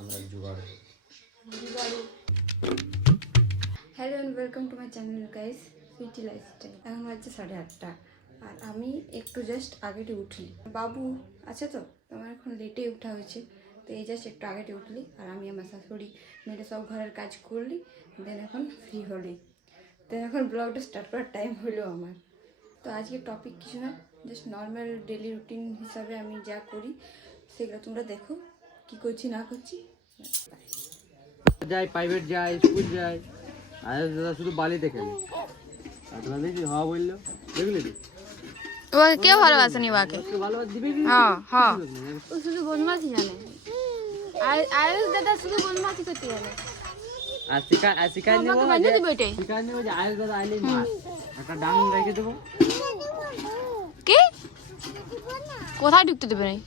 আমরা জোগাড় hello and welcome to my channel guys sweety lifestyle. এখন বাজছে 8:30 আর আমি একটু জাস্ট আগেটি উঠলি। বাবু আছে তো তোমার এখন লেটে উঠা হয়েছে, তো এই জাস্ট একটু আগেটি উঠলি আর আমি আমার শাশুড়ি মেয়েটা সব ঘরের কাজ করলি, দেন এখন ফ্রি হলি, দেন এখন ব্লগটা স্টার্ট করার টাইম হলো আমার। তো আজকে টপিক কিছু না, জাস্ট নর্মাল ডেলি রুটিন হিসাবে আমি যা করি সেগুলো তোমরা দেখো কি করছি না করছি। যাই প্রাইভেট যাই স্কুল যাই আর দাদা শুধু বালিতে খেলে আর তোরা দেখি হওয়া বললো দেখলি তুই ওকে কেউ ভালোবাসেনি ওকে, ভালোবাসা দিবি হ্যাঁ হ্যাঁ ও শুধু বদমাশি জানে, আয়ুষ দাদা শুধু বদমাশি করতে জানে। আর শিকার নেবো যে আয়ুষ দাদা আইলেই মার একটা ডাং রেখে দেবো। কি কোথায় ঢুকতে দেবে নাই?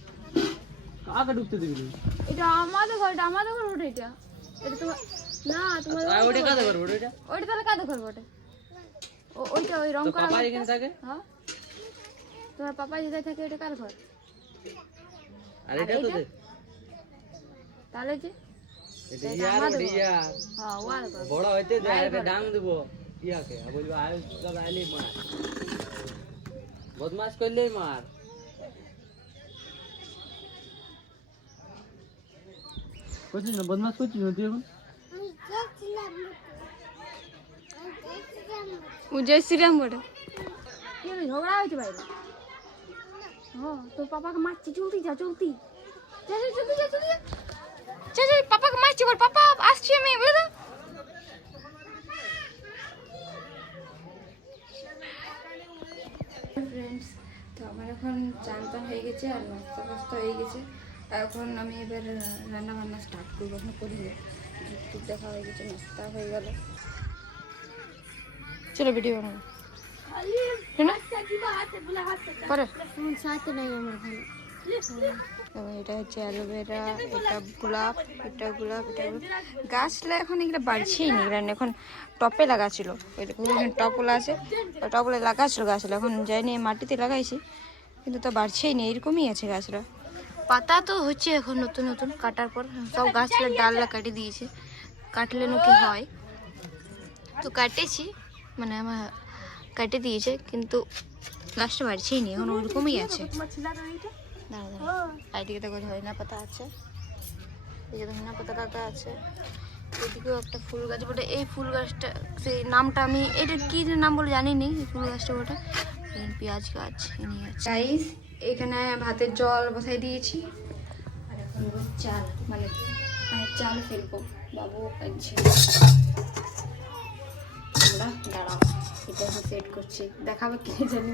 কাকে ঢুকতে দিবি না? এটা আমাদের ঘর, আমাদের ঘর ওটা, এটা এটা তোমার না, তোমার ওইটা কাদের ঘর ওইটা? ওইটা তাহলে কাদের ঘর ওটা? ওইটা ওই রং করা পাপা এখানে থাকে। হ্যাঁ তোমার পাপা যেটা থাকে ওটা কার ঘর? আর এটা তো দেখ তাহলে যে এটা ইয়ার ওডিয়া হ্যাঁ ওয়ার ঘর বড় হইতে দে একটা ডাং দেব ইয়াকে আর বলবো আয়ুষ দাদা আইলেই মার, বদমাশ করলেই মার। করছিস না বদমাশ করছিস না তুই এখন? ও জয় শ্রীরাম বটে। কি হলো, ঝগড়া হয়েছে বাইরে? হ্যাঁ তোর পাপাকে মারছি, চলতি যা চলতি যা যা চলতি যা চলতি যা যা পাপাকে মারছি, বল পাপা আসছি আমি, বলে দাও। ফ্রেন্ডস, তো আমার এখন চান টান হয়ে গেছে আর নাস্তা ফাস্তা হয়ে গেছে, আর এখন আমি এবার রান্না বান্না স্টার্ট করবো। এখন করি দুধ দেখা হয়ে গেছে, নাস্তা হয়ে গেল, চলো ভিডিও বানাবো। এটা হচ্ছে অ্যালোভেরা, এটা গোলাপ, এটা গোলাপ, এটা গাছটা এখন এগুলো বাড়ছেই নি, এখন টপে লাগাছিল, টপলা আছে টপলে লাগাচ্ছিল গাছটা, এখন যাইনি মাটিতে লাগাইছি কিন্তু তো বাড়ছেই নি, এরকমই আছে গাছটা। পাতা তো হচ্ছে এখন নতুন নতুন, কাটার পর সব গাছগুলোর ডালটা কেটে দিয়েছে, কাটলে নাকি হয়, তো কাটেছি মানে আমার কেটে দিয়েছে কিন্তু গাছটা বাড়ছেই নি, এখন ওরকমই আছে। এদিকে দেখো ধনিয়া পাতা আছে, এদিকে ধনিয়া পাতা কাটা আছে, এদিকেও একটা ফুল গাছ বটে। এই ফুল গাছটা সেই নামটা আমি এটা কি নাম বলে জানি নি, ফুল গাছটা বটে। পেঁয়াজ গাছ গাইস, এখানে ভাতের জল বসাই দিয়েছি আর এখন চাল মানে চাল ফেলবো, বাবু কাঁদছে। দাঁড়াও এটা সেট করছি, দেখাবো কি জানি,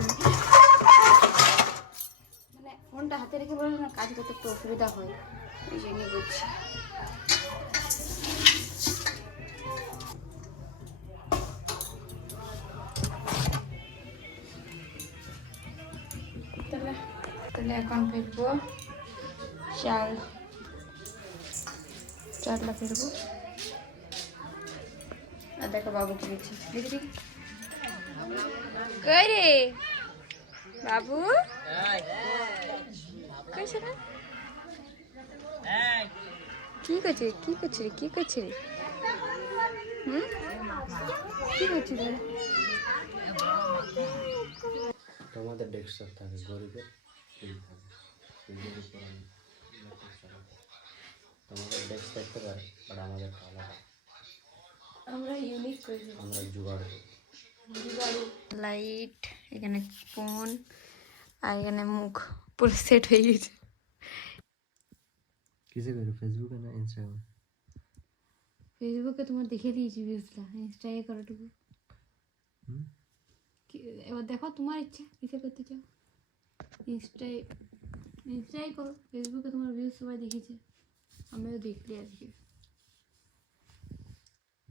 মানে ফোনটা হাতে রেখে বললে না কাজ করতে একটু অসুবিধা হয়, এই জন্য করছি। তাহলে এখন ফেলবো চালটা ফেলবো। আর দেখো বাবু কি দিচ্ছি, দেখি কই রে বাবু, কইছে না কি করছে কি করছে কি করছে রে, কি করছে রে? তোমাদের ডেস্কটপ থাকে গরিবের তোমাদের ডেস্ক থাকতে পারে বাট আমাদের আলাদা, আমরা ইউনিক করি, আমরা জোগাড় করি। লাইট এখানে ফোন আর এখানে মুখ পুরো সেট হয়ে গেছে। কিসে করে ফেসবুকে না ইনস্টাগ্রামে? ফেসবুকে তোমার দেখে দিয়েছি ভিউজটা, ইনস্টায় করাটুকু। এবার দেখো তোমার ইচ্ছা কিসে করতে চাও, ইনস্টায় করো, ফেসবুকে তোমার ভিউজ সবাই দেখেছে, আমিও দেখলি আজকে।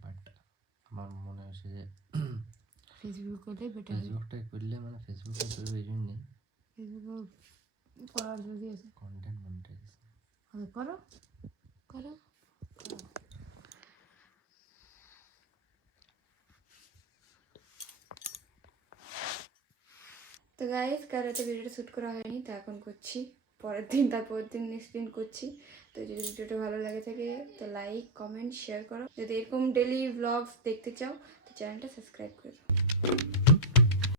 বাট আমার মনে হচ্ছে যে ফেসবুক করলে বেটার, ফেসবুকটাই করলে মানে ফেসবুকটা করবে এই জন্যে ফেসবুক করার যদি আছে কন্টেন্ট মনিটাইজেশন হবে, করো করো। তো গাইস কালকে ভিডিওটা শ্যুট করা হয়নি, তো এখন করছি। পরের দিন তারপরের দিন নেক্সট দিন করছি। তো যদি ভিডিওটা ভালো লাগে থাকে তো লাইক কমেন্ট শেয়ার করো। যদি এরকম ডেলি ব্লগস দেখতে চাও তো চ্যানেলটা সাবস্ক্রাইব করে দাও।